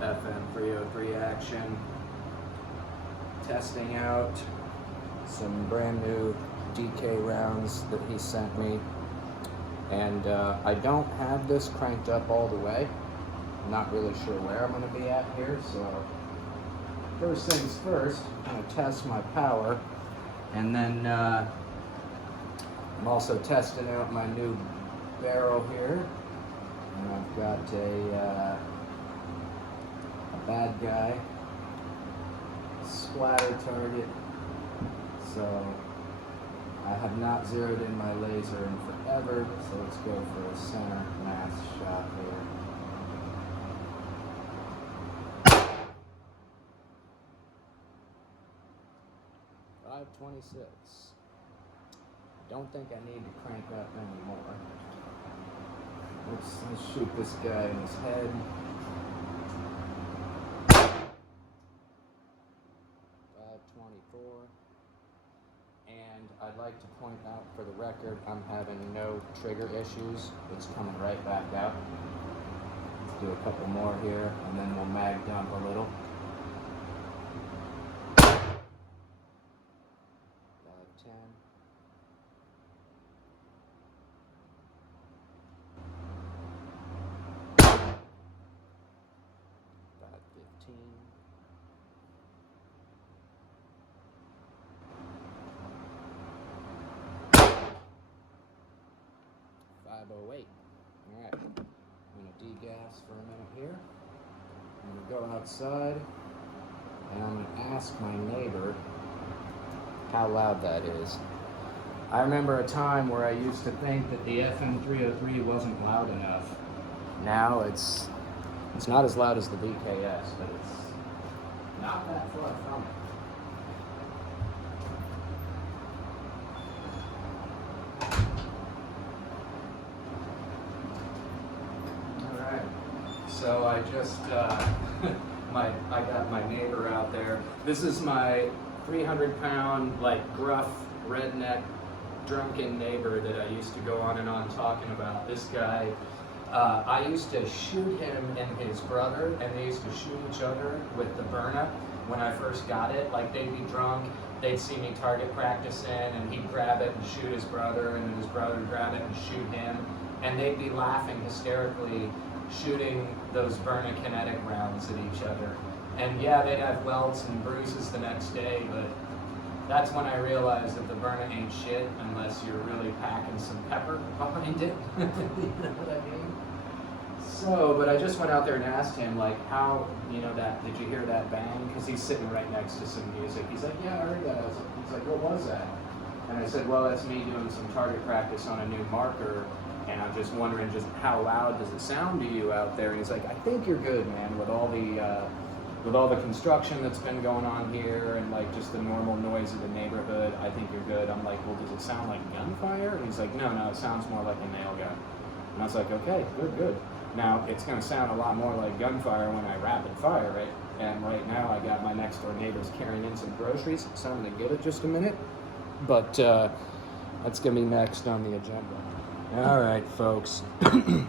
FN303 action. Testing out some brand new DK rounds that he sent me. And I don't have this cranked up all the way. I'm not really sure where I'm going to be at here, so first things first, I'm going to test my power, and then I'm also testing out my new barrel here. And I've got a bad guy splatter target, so I have not zeroed in my laser in forever, so let's go for a center mass shot here. .526. Don't think I need to crank up anymore. Let's shoot this guy in his head. .524. And I'd like to point out for the record, I'm having no trigger issues. It's coming right back out. Let's do a couple more here, and then we'll mag dump a little. 510. 515. 508. Alright, I'm going to degas for a minute here. I'm going to go outside, and I'm going to ask my neighbor how loud that is. I remember a time where I used to think that the FN303 wasn't loud enough. Now it's not as loud as the BKS, but it's not that far from it. So I just, I got my neighbor out there. This is my 300-pound, like, gruff, redneck, drunken neighbor that I used to go on and on talking about. This guy, I used to shoot him and his brother, and they used to shoot each other with the Byrna when I first got it. Like, they'd be drunk, they'd see me target practicing, and he'd grab it and shoot his brother, and then his brother would grab it and shoot him, and they'd be laughing hysterically, shooting those Byrna kinetic rounds at each other. And yeah, they'd have welts and bruises the next day, but that's when I realized that the Byrna ain't shit unless you're really packing some pepper behind it. You know what I mean? So, but I just went out there and asked him, like, how, you know, that, did you hear that bang? Because he's sitting right next to some music. He's like, yeah, I heard that. He's like, what was that? And I said, well, that's me doing some target practice on a new marker. And I'm just wondering, just how loud does it sound to you out there? And he's like, I think you're good, man, with all the construction that's been going on here and like just the normal noise of the neighborhood. I think you're good. I'm like, well, does it sound like gunfire? And he's like, no, it sounds more like a nail gun. And I was like, okay, good. Now it's going to sound a lot more like gunfire when I rapid fire it. And right now I got my next door neighbors carrying in some groceries, so I'm going to get it just a minute. But that's going to be next on the agenda. All right, folks.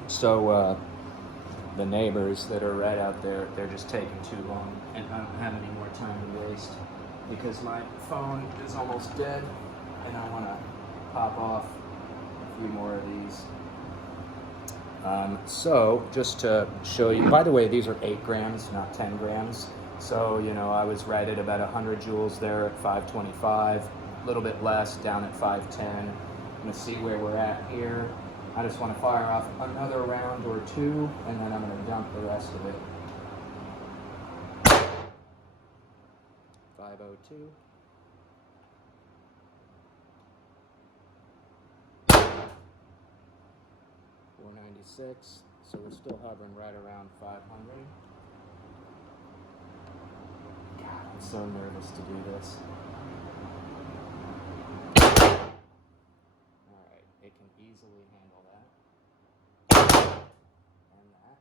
So the neighbors that are right out there, they're just taking too long, and I don't have any more time to waste because my phone is almost dead, and I want to pop off a few more of these. So just to show you, by the way, these are 8 grams, not 10 grams. So, you know, I was right at about 100 joules there at 525, a little bit less down at 510. I'm gonna see where we're at here. I just want to fire off another round or two, and then I'm going to dump the rest of it. 502. 496. So we're still hovering right around 500. God, I'm so nervous to do this. It can easily handle that. And that.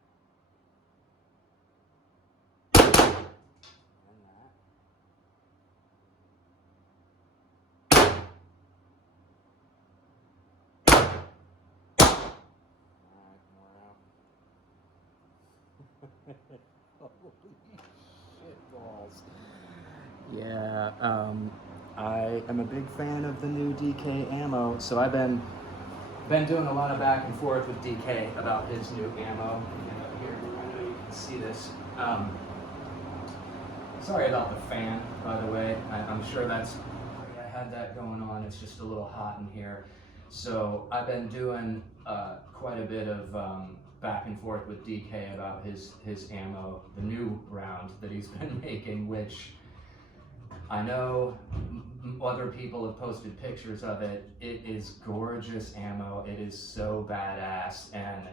I am a big fan of the new DK ammo, so I've been doing a lot of back and forth with DK about his new ammo. And up here, I know you can see this. Sorry about the fan, by the way. I'm sure that's, I had that going on. It's just a little hot in here. So I've been doing quite a bit of back and forth with DK about his ammo, the new round that he's been making, which I know other people have posted pictures of it. It is gorgeous ammo. It is so badass. And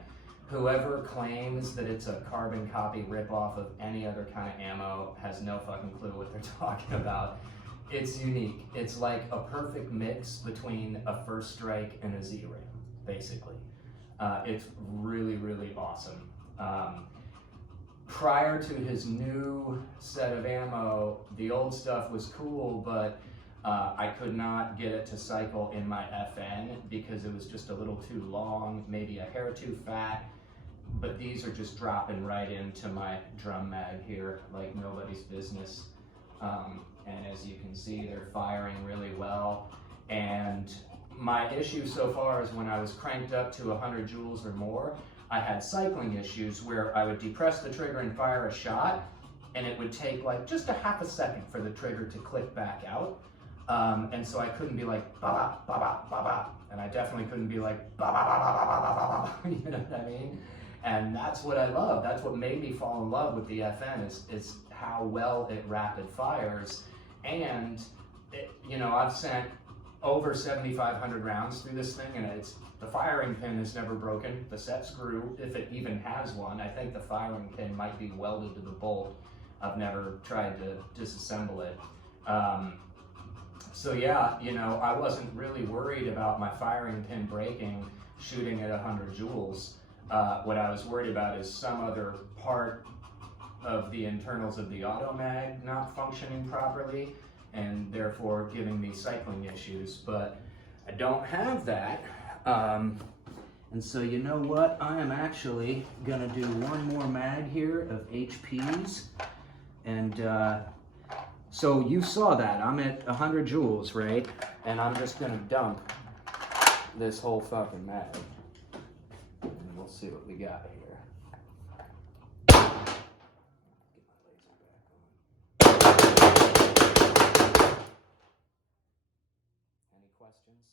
whoever claims that it's a carbon copy ripoff of any other kind of ammo has no fucking clue what they're talking about. It's unique. It's like a perfect mix between a First Strike and a Z-Ram, basically. It's really, really awesome. Prior to his new set of ammo, the old stuff was cool, but I could not get it to cycle in my FN because it was just a little too long, maybe a hair too fat. But these are just dropping right into my drum mag here like nobody's business. And as you can see, they're firing really well. And my issue so far is when I was cranked up to 100 joules or more, I had cycling issues where I would depress the trigger and fire a shot, and it would take like just a half a second for the trigger to click back out. And so I couldn't be like, ba ba ba ba ba ba, and I definitely couldn't be like, ba ba ba ba ba ba ba ba, you know what I mean? And that's what I love. That's what made me fall in love with the FN is how well it rapid fires. And you know, I've sent over 7,500 rounds through this thing, and the firing pin is never broken. The set screw, if it even has one, I think the firing pin might be welded to the bolt. I've never tried to disassemble it. So yeah, you know, I wasn't really worried about my firing pin breaking shooting at 100 joules. What I was worried about is some other part of the internals of the auto mag not functioning properly and therefore giving me cycling issues, but I don't have that. And so you know what? I am actually gonna do one more mag here of HPs. And so you saw that, I'm at 100 joules, right? And I'm just gonna dump this whole fucking mag. And we'll see what we got here. Any questions?